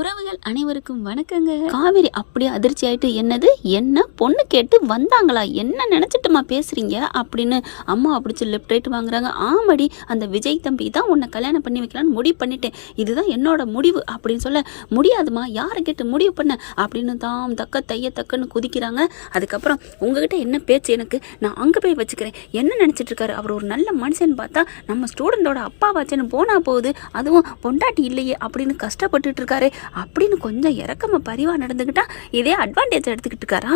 உறவுகள் அனைவருக்கும் வணக்கங்க. காவேரி அப்படியே அதிர்ச்சி ஆயிட்டு, என்னது என்ன பொண்ணு கேட்டு வந்தாங்களா, என்ன நினைச்சிட்டுமா பேசுறீங்க அப்படின்னு அம்மா அப்படிச்சு லெஃப்ட் ரைட் வாங்குறாங்க. ஆமாடி, அந்த விஜய் தம்பி தான் உன்னை கல்யாணம் பண்ணி வைக்கலான்னு முடிவு பண்ணிட்டேன், இதுதான் என்னோட முடிவு அப்படின்னு சொல்ல, முடியாதுமா யாரை கேட்டு முடிவு பண்ண அப்படின்னு தாம் தக்க தைய தக்கன்னு குதிக்கிறாங்க. அதுக்கப்புறம் உங்ககிட்ட என்ன பேச்சு எனக்கு, நான் அங்கே போய் வச்சுக்கிறேன், என்ன நினச்சிட்டு இருக்காரு அவர், ஒரு நல்ல மனுஷன் பார்த்தா நம்ம ஸ்டூடெண்டோட அப்பாவாச்சுன்னு போனா போகுது, அதுவும் பொண்டாட்டி இல்லையே அப்படின்னு கஷ்டப்பட்டுட்டு இருக்காரு அப்படின்னு கொஞ்சம் இறக்கமா பரிவா நடந்துக்கிட்டா இதே அட்வான்டேஜ் எடுத்துக்கிட்டு இருக்காரா,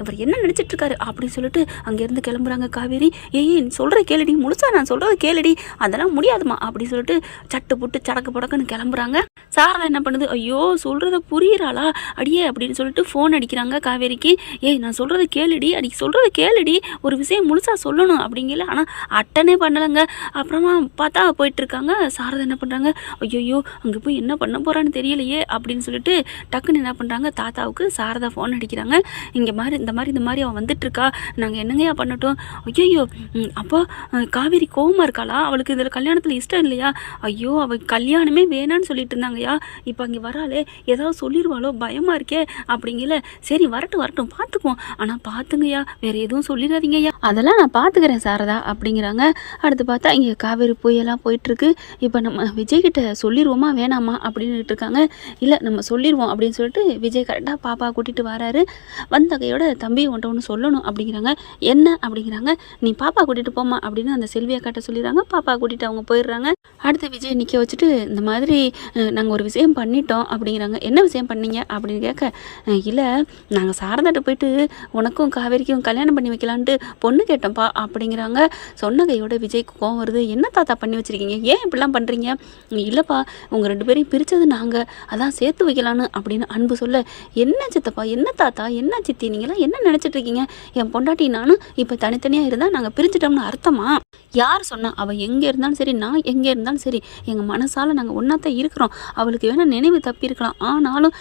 இவர் என்ன நினைச்சிட்டு இருக்காரு அப்படின்னு சொல்லிட்டு அங்கேருந்து கிளம்புறாங்க. காவேரி, ஏய் நீ சொல்கிற கேளுடி, முழுசா நான் சொல்கிறது கேளுடி, அதெல்லாம் முடியாதுமா அப்படின்னு சொல்லிட்டு சட்டு புட்டு சடக்கு புடக்குன்னு கிளம்புறாங்க. சாரதா என்ன பண்ணுது, ஐயோ சொல்கிறத புரியுறாளா அடியே அப்படின்னு சொல்லிட்டு ஃபோன் அடிக்கிறாங்க காவேரிக்கு. ஏய் நான் சொல்கிறத கேளுடி, அடிக்கு சொல்கிறத கேளுடி, ஒரு விஷயம் முழுசாக சொல்லணும் அப்படிங்கல, ஆனால் அட்டனே பண்ணலைங்க. அப்புறமா பார்த்தா போயிட்டுருக்காங்க. சாரதா என்ன பண்ணுறாங்க, ஐயோ அங்கே போய் என்ன பண்ண போகிறான்னு தெரியலையே அப்படின்னு சொல்லிட்டு டக்குன்னு என்ன பண்ணுறாங்க, தாத்தாவுக்கு சாரதா ஃபோன் அடிக்கிறாங்க. இந்த மாதிரி அவன் வந்துட்டுருக்கா, நாங்கள் என்னங்கய்யா பண்ணட்டும். ஐயோ அப்போ காவேரி கோவமாக இருக்காளா, அவளுக்கு இதில் கல்யாணத்தில் இஷ்டம் இல்லையா, ஐயோ அவள் கல்யாணமே வேணான்னு சொல்லிட்டு இருந்தாங்கய்யா, இப்போ அங்கே வராளே ஏதாவது சொல்லிடுவாளோ பயமாக இருக்கே அப்படிங்கல. சரி வரட்டும் பார்த்துக்குவோம், ஆனால் பார்த்துங்கய்யா வேறு எதுவும் சொல்லிடாதீங்கய்யா, அதெல்லாம் நான் பார்த்துக்கிறேன் சாரதா அப்படிங்கிறாங்க. அடுத்து பார்த்தா இங்கே காவேரி புயலாம் போயிட்டுருக்கு. இப்போ நம்ம விஜய்கிட்ட சொல்லிடுவோமா வேணாமா அப்படின்னுட்டு இருக்காங்க. இல்லை நம்ம சொல்லிடுவோம் அப்படின்னு சொல்லிட்டு விஜய் கரெக்டாக பாப்பா கூட்டிகிட்டு வராரு. வந்த கையோட தம்பி உன்ட்ட ஒன்று சொல்லணும் அப்படிங்கிறாங்க. என்ன அப்படிங்கிறாங்க, நீ பாப்பா கூட்டிகிட்டு போமா அப்படின்னு அந்த செல்வியை காட்ட சொல்லிடுறாங்க. பாப்பா கூட்டிகிட்டு அவங்க போயிடுறாங்க. அடுத்து விஜய் நிற்க வச்சுட்டு, இந்த மாதிரி நாங்கள் ஒரு விஷயம் பண்ணிட்டோம் அப்படிங்கிறாங்க. என்ன விஷயம் பண்ணீங்க அப்படின்னு கேட்க, இல்லை நாங்கள் சாரதாட்ட போயிட்டு உனக்கும் காவேரிக்கும் கல்யாணம் பண்ணி வைக்கலான்ட்டு பொண்ணு கேட்டோம்ப்பா அப்படிங்கிறாங்க. சொன்ன கையோட விஜய்க்கு கோவம் வருது. என்ன தாத்தா பண்ணி வச்சுருக்கீங்க, ஏன் இப்படிலாம் பண்ணுறீங்க, இல்லைப்பா உங்கள் ரெண்டு பேரையும் பிரித்தது நாங்கள், அதான் சேர்த்து வைக்கலான்னு அப்படின்னு அன்பு சொல்ல, என்ன சித்தப்பா என்ன தாத்தா என்ன சித்தி நீங்களாம் என்ன நினச்சிட்டு இருக்கீங்க, என் பொண்டாட்டி நானும் இப்போ தனித்தனியாக இருந்தால் நாங்கள் பிரிஞ்சிட்டோம்னு அர்த்தமா, யார் சொன்னா, அவள் எங்கே இருந்தாலும் சரி நான் எங்கே இருந்தாலும் சரி எங்கள் மனசால் நாங்கள் ஒன்றாத்தான் இருக்கிறோம், அவளுக்கு வேணால் நினைவு தப்பி இருக்கலாம், ஆனாலும்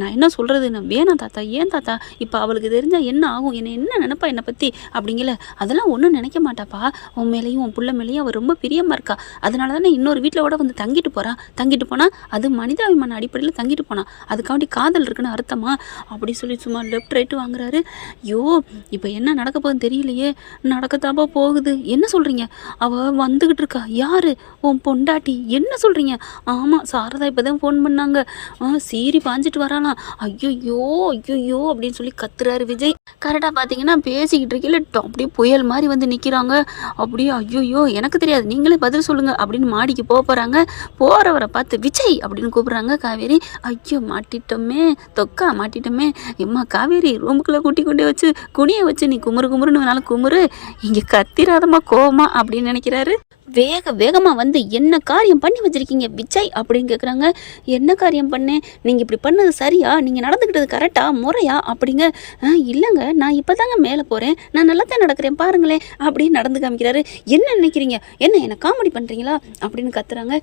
நான் என்ன சொல்கிறது, நான் வேணாம் தாத்தா, ஏன் தாத்தா இப்போ அவளுக்கு தெரிஞ்சால் என்ன ஆகும், என்ன நினைப்பா என்னை பற்றி அப்படிங்கல, அதெல்லாம் ஒன்றும் நினைக்க மாட்டாப்பா, உன் மேலேயும் உன் பிள்ளை மேலேயும் அவள் ரொம்ப பிரியமாக இருக்கா, அதனால தானே இன்னொரு வீட்டில் கூட வந்து தங்கிட்டு போனால் அது மனிதாபிமான அடிப்படையில் தங்கிட்டு போனான், அதுக்காண்டி காதல் இருக்குன்னு அர்த்தமா அப்படி சொல்லி சும்மா லெஃப்ட் ரைட்டு வாங்குறாரு. ஐயோ இப்போ என்ன நடக்க போகுதுன்னு தெரியலையே, நடக்கத்தாப்பா போகுது, என்ன சொல்கிறீங்க, அவள் வந்துக்கிட்டு இருக்கா, யார் உன் பொண்டாட்டி, என்ன சொல்கிறீங்க, ஆமாம் சாரதா இப்போ தான் ஃபோன் பண்ணாங்க, சீரி பாஞ்சிட்டு வராலாம், ஐயோ அப்படின்னு சொல்லி கத்துறாரு விஜய். கரெக்டாக பார்த்தீங்கன்னா பேசிக்கிட்டு இருக்கல அப்படியே புயல் மாதிரி வந்து நிற்கிறாங்க. அப்படியே ஐயோ எனக்கு தெரியாது நீங்களே பதில் சொல்லுங்கள் அப்படின்னு மாடிக்கு போகிறாங்க. போகிறவரை பார்த்து விஜய் அப்படின்னு கூப்பிட்றாங்க காவேரி. ஐயோ மாட்டிட்டோமே எம்மா காவேரி, ரூமுக்குள்ளே கூட்டி கொண்டே வச்சு குனியை வச்சு நீ குமுறுன்னு வேணாலும் குமுறு, இங்கே கத்திராதமா கோவமா அப்படின்னு நினைக்கிறாரு. வேகமாக வந்து என்ன காரியம் பண்ணி வச்சுருக்கீங்க விஜய் அப்படின்னு கேட்குறாங்க. என்ன காரியம் பண்ணேன், நீங்கள் இப்படி பண்ணது சரியா, நீங்கள் நடந்துக்கிட்டது கரெக்டாக முறையா அப்படிங்க. இல்லைங்க நான் இப்போ தாங்க மேலே போகிறேன், நான் நல்லா தான் நடக்கிறேன் பாருங்களேன் அப்படின்னு நடந்து காமிக்கிறாரு. என்ன நினைக்கிறீங்க, என்ன காமெடி பண்ணுறீங்களா அப்படின்னு கத்துறாங்க.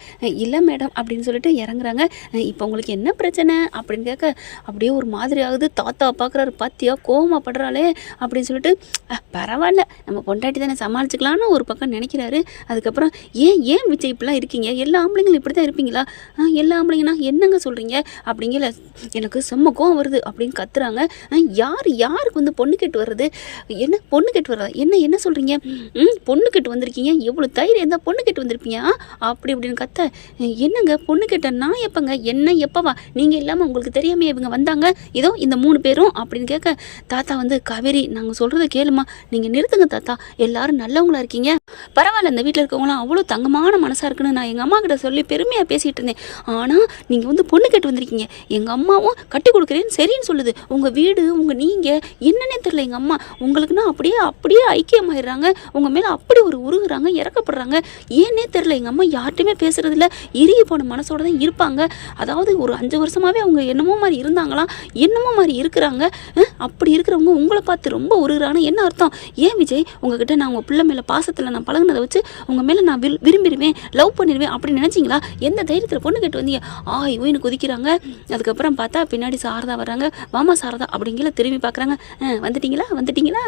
இல்லை மேடம் அப்படின்னு சொல்லிட்டு இறங்குறாங்க. இப்போ உங்களுக்கு என்ன பிரச்சனை அப்படின்னு கேட்க, அப்படியே ஒரு மாதிரி ஆகுது. தாத்தா பார்க்குறாரு, பாத்தியா கோவமாக படுறாளே அப்படின்னு சொல்லிட்டு, பரவாயில்ல நம்ம பொண்டாட்டி தானே சமாளிச்சுக்கலான்னு ஒரு பக்கம் நினைக்கிறாரு. அதுக்கப்புறம் ஏன் விஜய் இப்படிலாம் இருக்கீங்க, எல்லா ஆம்பளைங்களும் இப்படி தான் இருப்பீங்களா, எல்லா ஆம்பளைங்கன்னா என்னங்க சொல்கிறீங்க அப்படிங்கல, எனக்கு செம்ம கோவம் வருது அப்படின்னு கத்துறாங்க. யாருக்கு வந்து பொண்ணு கேட்டு வர்றது, என்ன பொண்ணு கேட்டு வர்றதா, என்ன சொல்கிறீங்க, பொண்ணு கேட்டு வந்திருக்கீங்க, எவ்வளோ தைரியம் இருந்தால் பொண்ணு கேட்டு வந்திருப்பீங்க அப்படின்னு கத்த, என்னங்க பொண்ணு கேட்ட நான் எப்போங்க, என்ன எப்போவா, நீங்கள் இல்லாமல் உங்களுக்கு தெரியாமல் இவங்க வந்தாங்க, இதோ இந்த 3 பேரும் அப்படின்னு கேட்க, தாத்தா வந்து காவேரி நாங்கள் சொல்கிறத கேளுமா, நீங்கள் நிறுத்துங்க தாத்தா, எல்லாரும் நல்லவங்களா இருக்கீங்க, பரவாயில்ல இந்த வீட்டில் இருக்கவங்களாம் அவ்வளோ தங்கமான மனசாக இருக்குன்னு நான் எங்கள் அம்மா கிட்ட சொல்லி பெருமையாக பேசிகிட்டு இருந்தேன், ஆனால் நீங்கள் வந்து பொண்ணு கேட்டு வந்திருக்கீங்க, எங்கள் அம்மாவும் கட்டி கொடுக்குறேன்னு சரின்னு சொல்லுது, உங்கள் வீடு நீங்கள் என்னன்னே தெரியல, எங்கள் அம்மா உங்களுக்குன்னா அப்படியே ஐக்கியமாயிடுறாங்க, உங்கள் மேலே அப்படி ஒரு உருகுறாங்க, இறக்கப்படுறாங்க, ஏன்னே தெரில, எங்கள் அம்மா யார்கிட்டையுமே பேசுகிறதில்ல, இறுகி போன மனசோடு தான் இருப்பாங்க, அதாவது ஒரு 5 வருஷமாகவே அவங்க என்னமோ மாதிரி இருந்தாங்களாம், என்னமோ மாதிரி இருக்கிறாங்க, அப்படி இருக்கிறவங்க உங்களை பார்த்து ரொம்ப உருகுறாங்க, என்ன அர்த்தம், ஏன் விஜய் உங்ககிட்ட நான் உங்கள் பிள்ளை மேலே பாசத்தில் நான் பழகுனதை வச்சு உங்கள் மேலே மேலே நான் விரும்பிடுவேன், லவ் பண்ணிடுவேன் அப்படின்னு நினச்சிங்களா? எந்த தைரியத்தில் பொண்ணு கேட்டு வந்தீங்க? இவனு குதிக்கிறாங்க. அதுக்கப்புறம் பார்த்தா பின்னாடி சாரதா வர்றாங்க. வாமா சாரதா அப்படிங்கிற திரும்பி பார்க்குறாங்க. வந்துட்டீங்களா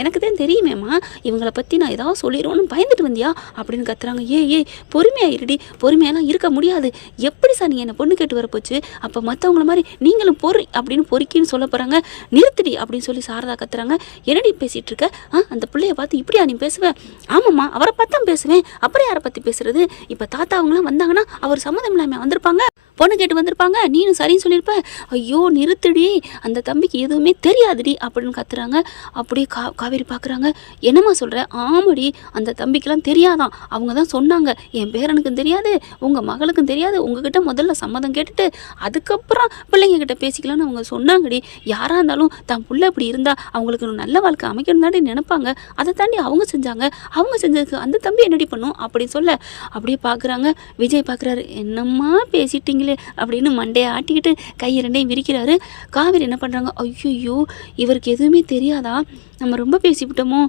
எனக்கு தான் தெரியுமேம்மா, இவங்களை பற்றி நான் ஏதாவது சொல்லிடுவோன்னு பயந்துட்டு வந்தியா அப்படின்னு கத்துறாங்க. ஏய் பொறுமையாக இருடி. பொறுமையெல்லாம் இருக்க முடியாது. எப்படி சார் நீங்கள் என்னை பொண்ணு கேட்டு வரப்போச்சு? அப்போ மற்றவங்கள மாதிரி நீங்களும் அப்படின்னு பொறுக்கின்னு சொல்ல போகிறாங்க. நிறுத்துடி அப்படின்னு சொல்லி சாரதா கத்துறாங்க. என்னடி பேசிகிட்டு இருக்க? அந்த பிள்ளைய பார்த்து இப்படியா நீ பேசுவேன்? ஆமாம்மா, அவரை பார்த்தா பேசுவேன், அப்புறம் யாரை பற்றி பேசுறது? இப்போ தாத்தா அவங்களாம் வந்தாங்கன்னா அவர் சம்மதம் இல்லாமல் வந்திருப்பாங்க, பொண்ணு கேட்டு வந்திருப்பாங்க, நீனும் சரின்னு சொல்லியிருப்ப. ஐயோ நிறுத்துடி, அந்த தம்பிக்கு எதுவுமே தெரியாதுடி அப்படின்னு கத்துறாங்க. அப்படியே காவேரி பார்க்குறாங்க. என்னம்மா சொல்கிற? ஆமாடி, அந்த தம்பிக்கெல்லாம் தெரியாதான். அவங்க தான் சொன்னாங்க, என் பேரனுக்கும் தெரியாது, உங்கள் மகளுக்கும் தெரியாது, உங்ககிட்ட முதல்ல சம்மதம் கேட்டுட்டு அதுக்கப்புறம் பிள்ளைங்க கிட்ட பேசிக்கலாம்னு அவங்க சொன்னாங்கடி. யாராக இருந்தாலும் தான் புள்ள இப்படி இருந்தால் அவங்களுக்கு ஒரு நல்ல வாழ்க்கை அமைக்கணும் தாண்டி நினைப்பாங்க. அதை தாண்டி அவங்க செஞ்சாங்க. அவங்க செஞ்சதுக்கு அந்த தம்பி என்னடி பண்ணும் அப்படின்னு சொல்ல அப்படியே பார்க்குறாங்க. விஜய் பார்க்குறாரு. என்னம்மா பேசிட்டீங்க அப்படின்னு மண்டையை ஆட்டிக்கிட்டு கையை ரெண்டையும் விரிக்கிறாரு. காவேரி என்ன பண்ணுறாங்க? ஐயோ இவருக்கு எதுவுமே தெரியாதா? நம்ம ரொம்ப பேசிவிட்டோமோ?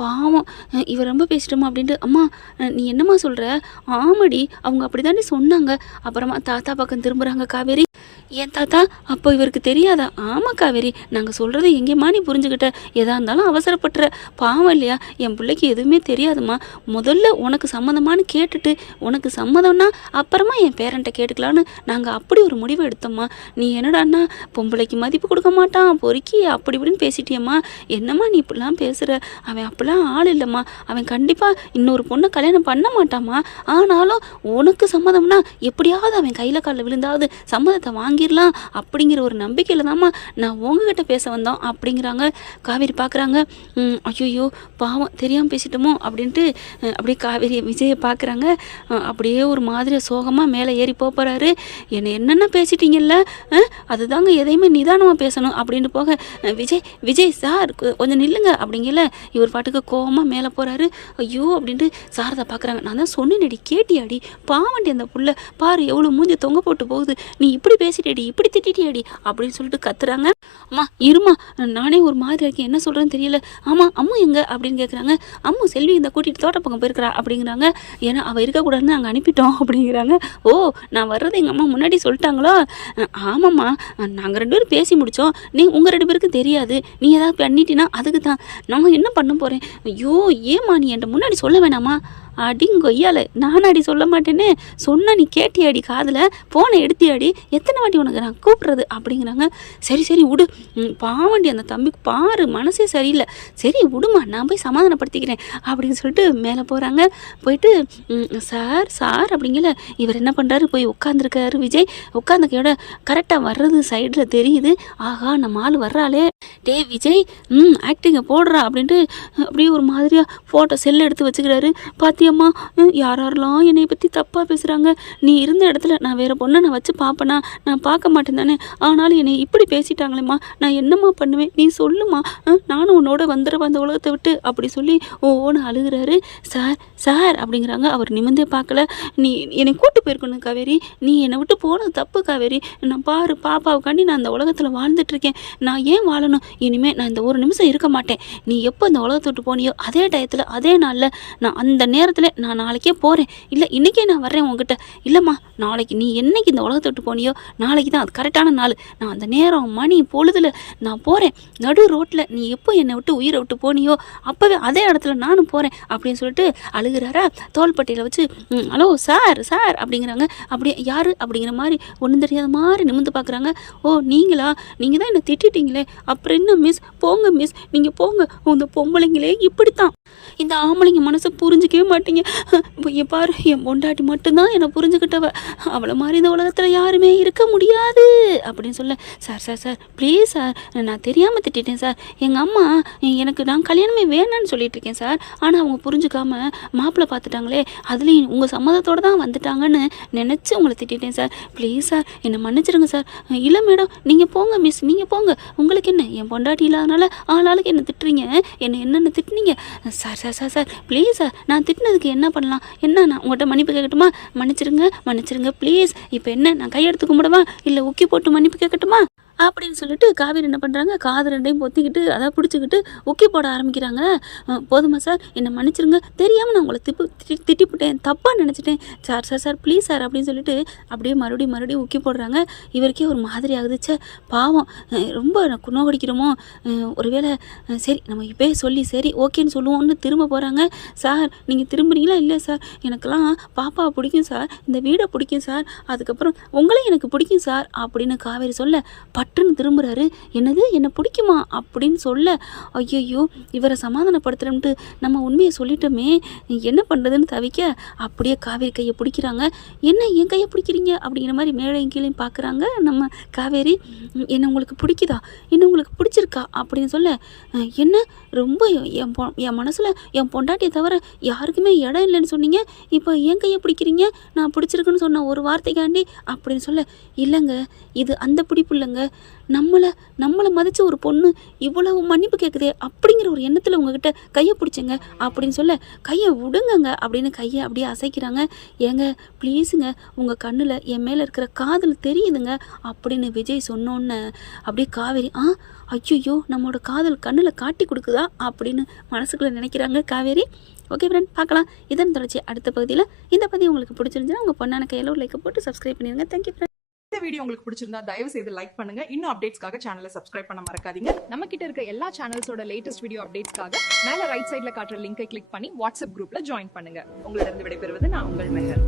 பாவம், இவர் ரொம்ப பேசிட்டோமோ அப்படின்ட்டு. அம்மா நீ என்னம்மா சொல்கிற? ஆமாடி, அவங்க அப்படி தாண்டி சொன்னாங்க. அப்புறமா தாத்தா பக்கம் திரும்புகிறாங்க காவேரி. ஏன் தாத்தா, அப்போ இவருக்கு தெரியாதா? ஆமாம் காவேரி, நாங்கள் சொல்கிறத எங்கேம்மா நீ புரிஞ்சுக்கிட்ட? எதாக இருந்தாலும் அவசரப்பட்டுற. பாவம் இல்லையா? என் பிள்ளைக்கு எதுவுமே தெரியாதுமா. முதல்ல உனக்கு சம்மதமானு கேட்டுட்டு, உனக்கு சம்மதம்னா அப்புறமா என் பேரண்ட்டை கேட்டுக்கலான்னு நாங்கள் அப்படி ஒரு முடிவு எடுத்தோம்மா. நீ என்னடான்னா பொம்பளைக்கு மதிப்பு கொடுக்க மாட்டான், பொறுக்கி அப்படி இப்படின்னு பேசிட்டியம்மா. என்னம்மா நீ இப்படிலாம் பேசுகிற? அவன் அப்படிலாம் ஆள் இல்லைம்மா. அவன் கண்டிப்பாக இன்னொரு பொண்ணை கல்யாணம் பண்ண மாட்டாம்மா. ஆனாலும் உனக்கு சம்மதம்னா எப்படியாவது அவன் கையில் காலில் விழுந்தாவது சம்மதத்தை வாங்கிடலாம் அப்படிங்கிற ஒரு நம்பிக்கையில் தான்மா நான் உங்ககிட்ட பேச வந்தோம் அப்படிங்கிறாங்க. காவேரி பார்க்குறாங்க. ஐயோ பாவம், தெரியாமல் பேசிட்டோமோ அப்படின்ட்டு அப்படியே காவேரி விஜயை பார்க்குறாங்க. அப்படியே ஒரு மாதிரி சோகமாக மேலே ஏறி போகிறாரு. என்னென்ன பேசிட்டீங்கல்ல, அதுதாங்க எதையுமே நிதானமாக பேசணும் அப்படின்னு போக விஜய் சார் கொஞ்சம் நில்லுங்க அப்படிங்கல இவர் பாட்டுக்கு கோவமாக மேலே போகிறாரு. ஐயோ அப்படின்ட்டு சாரதா பார்க்குறாங்க. நான் தான் சொன்னேன்டி, கேட்டியாடி? பாவண்டி அந்த புள்ள பாரு எவ்வளோ மூஞ்சி தொங்க போட்டு போகுது, நீ இப்படி பேசிட்டேடி, இப்படி திட்டிட்டியாடி அப்படின்னு சொல்லிட்டு கத்துறாங்க. அம்மா இருமா, நானே ஒரு மாதிரி இருக்கேன், என்ன சொல்கிறேன்னு தெரியல. ஆமாம் அம்மு எங்க அப்படின்னு கேட்குறாங்க. அம்மு செல்வி இந்த கூட்டிகிட்டு தோட்டப்பக்கம் போயிருக்கிறா அப்படிங்கிறாங்க. ஏன்னா அவள் இருக்கக்கூடாதுன்னு நாங்கள் அனுப்பிட்டோம் அப்படிங்கிறாங்க. நான் வர்றது எங்கள் அம்மா முன்னாடி சொல்லிட்டாங்களோ? ஆமாம்மா, நாங்கள் 2 பேரும் பேசி முடித்தோம், உங்கள் 2 பேருக்கும் தெரியாது, நீ ஏதாவது பண்ணிட்டீன்னா அதுக்கு தான் நான் என்ன பண்ண போகிறேன். ஐயோ ஏம்மா நீ என்கிட்ட முன்னாடி சொல்ல வேணாமா? அடிங்கொய்யால நானாடி சொல்ல மாட்டேன்னு சொன்னா நீ கேட்டியாடி? காதில் போனை எடுத்தியாடி? எத்தனை வாட்டி உனக்கு நான் கூப்பிட்றது அப்படிங்கிறாங்க. சரி விடு, பாவண்டி அந்த தம்பிக்கு பாரு மனசே சரியில்லை, சரி விடுமா, நான் போய் சமாதானப்படுத்திக்கிறேன் அப்படின்னு சொல்லிட்டு மேலே போகிறாங்க. போயிட்டு சார் அப்படிங்கல இவர் என்ன பண்ணுறாரு, போய் உட்காந்துருக்காரு. விஜய் உட்காந்துக்கையோட கரெக்டாக வர்றது சைடில் தெரியுது. ஆகா நம்ம ஆள் வர்றாளே, டே விஜய் ஆக்டிங்கை போடுறா அப்படின்ட்டு அப்படியே ஒரு மாதிரியாக ஃபோட்டோ செல் எடுத்து வச்சுக்கிறாரு. பாத்தியம்மா, யாரெல்லாம் என்னை பற்றி தப்பாக பேசுகிறாங்க, நீ இருந்த இடத்துல நான் வேறு பொண்ணை நான் வச்சு பார்ப்பேனா? நான் பார்க்க மாட்டேன் தானே, ஆனாலும் என்னை இப்படி பேசிட்டாங்களேம்மா, நான் என்னம்மா பண்ணுவேன் நீ சொல்லுமா? நானும் உன்னோட வந்துடுவேன் அந்த உலகத்தை விட்டு அப்படி சொல்லி ஓன்னு அழுகிறாரு. சார் அப்படிங்கிறாங்க. அவர் நிமிந்தே பார்க்கல. நீ என்னை கூட்டு போயிருக்கணும் காவேரி, நீ என்னை விட்டு போனது தப்பு காவேரி. நான் பாரு பாப்பாவுக்காண்டி நான் அந்த உலகத்தில் வாழ்ந்துட்டுருக்கேன், நான் ஏன் வாழணும்? இனிமேல் நான் இந்த ஒரு நிமிஷம் இருக்க மாட்டேன். நீ எப்போ இந்த உலகத்தை விட்டு போனியோ அதே டயத்தில் அதே நாளில் நான் அந்த நேரத்தில் நான் நாளைக்கே போகிறேன், இல்லை இன்றைக்கே நான் வர்றேன் உங்ககிட்ட. இல்லைம்மா, நாளைக்கு நீ என்னைக்கு இந்த உலகத்தை விட்டு போனியோ நாளைக்கு தான் அது கரெக்டான நாள். நான் அந்த நேரம் மணி பொழுதுல நான் போகிறேன். நடு ரோட்டில் நீ எப்போ என்னை விட்டு உயிரை விட்டு போனியோ அப்போவே அதே இடத்துல நானும் போகிறேன் அப்படின்னு சொல்லிட்டு அழுகிறாரா. தோள்பட்டையில் வச்சு ஹலோ சார் அப்படிங்கிறாங்க. அப்படியே யார் அப்படிங்கிற மாதிரி ஒன்றும் தெரியாத மாதிரி நிமிந்து பார்க்குறாங்க. நீங்களா? நீங்கள் தான் என்னை திட்டிட்டீங்களே, அப்புறம் என்ன மிஸ்? போங்க மிஸ், நீங்கள் போங்க. இந்த பொம்பளைங்களே இப்படித்தான், இந்த ஆம்பளைங்க மனசை புரிஞ்சிக்கவே மாட்டீங்க. என் பாரு, என் பொண்டாட்டி மட்டும்தான் என்னை புரிஞ்சுக்கிட்டவ, அவளை மாதிரி இந்த உலகத்தில் யாருமே இருக்க முடியாது அப்படின்னு சொல்ல. சார் ப்ளீஸ் சார், நான் தெரியாமல் திட்டிட்டேன் சார். எங்கள் அம்மா நான் கல்யாணமே வேணான்னு சொல்லிட்டு இருக்கேன் சார், ஆனால் அவங்க புரிஞ்சுக்காம மாப்பிள்ளை பார்த்துட்டாங்களே, அதுலேயும் உங்கள் சம்மதத்தோடு தான் வந்துட்டாங்கன்னு நினச்சி உங்களை திட்டிட்டேன் சார். ப்ளீஸ் சார் என்னை மன்னிச்சிருங்க சார். இல்லை மேடம் நீங்கள் போங்க மிஸ், நீங்கள் போங்க. உங்களுக்கு என்ன, என் பொண்டாட்டி இல்லாதனால ஆளாளுக்கு என்னை திட்டுறீங்க, என்னென்ன திட்டுனீங்க? சார் ப்ளீஸ் சார், நான் திட்டினதுக்கு என்ன பண்ணலாம்? என்ன நான் உங்கள்கிட்ட மன்னிப்பு கேட்கட்டுமா? மன்னிச்சிருங்க ப்ளீஸ். இப்போ என்ன, நான் கையெடுத்து கும்பிடவா இல்லை உக்கி போட்டு மன்னிப்பு கேட்கட்டுமா? அப்படின்னு சொல்லிட்டு காவேரி என்ன பண்ணுறாங்க, காது ரெண்டையும் பொத்திக்கிட்டு அதாவது பிடிச்சிக்கிட்டு உக்கி போட ஆரம்பிக்கிறாங்க. போதுமா சார், என்னை மன்னிச்சிருங்க, தெரியாமல் நான் உங்களை திட்டிப்புட்டேன், தப்பாக நினச்சிட்டேன் sir, sir sir please sir அப்படின்னு சொல்லிட்டு அப்படியே மறுபடியும் உக்கி போடுறாங்க. இவருக்கே ஒரு மாதிரி ஆகுது. ச்சே பாவம், ரொம்ப நோகடிக்கிறோமோ, ஒருவேளை சரி நம்ம இப்போயே சொல்லி சரி ஓகேன்னு சொல்லுவோம்னு திரும்ப போகிறாங்க. சார் நீங்கள் திரும்புறீங்களா? இல்லை சார், எனக்கெல்லாம் பாப்பாவை பிடிக்கும் சார், இந்த வீடை பிடிக்கும் சார், அதுக்கப்புறம் உங்களையும் எனக்கு பிடிக்கும் சார் அப்படின்னு காவேரி சொல்ல பட்டுன்னு திரும்புறாரு. என்னது என்னை பிடிக்குமா அப்படின்னு சொல்ல, ஐயோ இவரை சமாதானப்படுத்துறேன்ட்டு நம்ம உண்மையை சொல்லிட்டோமே, என்ன பண்ணுறதுன்னு தவிக்க அப்படியே காவேரி கையை பிடிக்கிறாங்க. என்ன என் கையை பிடிக்கிறீங்க அப்படிங்கிற மாதிரி மேலையும் கீழையும் பார்க்குறாங்க நம்ம காவேரி. என்ன உங்களுக்கு பிடிக்குதா, என்ன உங்களுக்கு பிடிச்சிருக்கா அப்படின்னு சொல்ல, என்ன ரொம்ப என் மனசில் என் பொண்டாட்டியை தவிர யாருக்குமே இடம் இல்லைன்னு சொன்னீங்க, இப்போ என் கையை பிடிக்கிறீங்க நான் பிடிச்சிருக்குன்னு சொன்ன ஒரு வார்த்தைக்காண்டி அப்படின்னு சொல்ல, இல்லைங்க இது அந்த பிடிப்பு இல்லைங்க, நம்மளை மதித்த ஒரு பொண்ணு இவ்வளவு மன்னிப்பு கேட்குதே அப்படிங்கிற ஒரு எண்ணத்தில் உங்ககிட்ட கையை பிடிச்சங்க அப்படின்னு சொல்ல, கையை விடுங்கங்க அப்படின்னு கையை அப்படியே அசைக்கிறாங்க. ஏங்க ப்ளீஸுங்க, உங்கள் கண்ணில் என் மேலே இருக்கிற காதல் தெரியுதுங்க அப்படின்னு விஜய் சொன்னோன்னு அப்படியே காவேரி ஐயோ நம்மளோட காதல் கண்ணில் காட்டி கொடுக்குதா அப்படின்னு மனசுக்குள்ளே நினைக்கிறாங்க காவேரி. ஓகே ஃப்ரெண்ட், பார்க்கலாம் இதன் தொடர்ச்சி அடுத்த பகுதியில். இந்த பதிவு உங்களுக்கு பிடிச்சிருந்துச்சுன்னா உங்கள் பொண்ணான கையில் ஒரு லைக்கை போட்டு சப்ஸ்கிரைப் பண்ணிடுங்க. Thank you friend. இந்த வீடியோ உங்களுக்கு பிடிச்சிருந்தா தயவு செய்து லைக் பண்ணுங்க. இன்னும் அப்டேட்ஸ்க்காக சேனலை சப்ஸ்கிரைப் பண்ண மறக்காதீங்க. நம்ம கிட்ட இருக்க எல்லா சேனல்ஸோட லேட்டஸ்ட் வீடியோ அப்டேட்ஸ்க்காக மேல ரைட் சைடுல காட்டுற லிங்கை கிளிக் பண்ணி வாட்ஸ்அப் குரூப்ல ஜாயின் பண்ணுங்க. உங்களிடம் விடைபெறுவது நான் உங்கள் மெஹர்.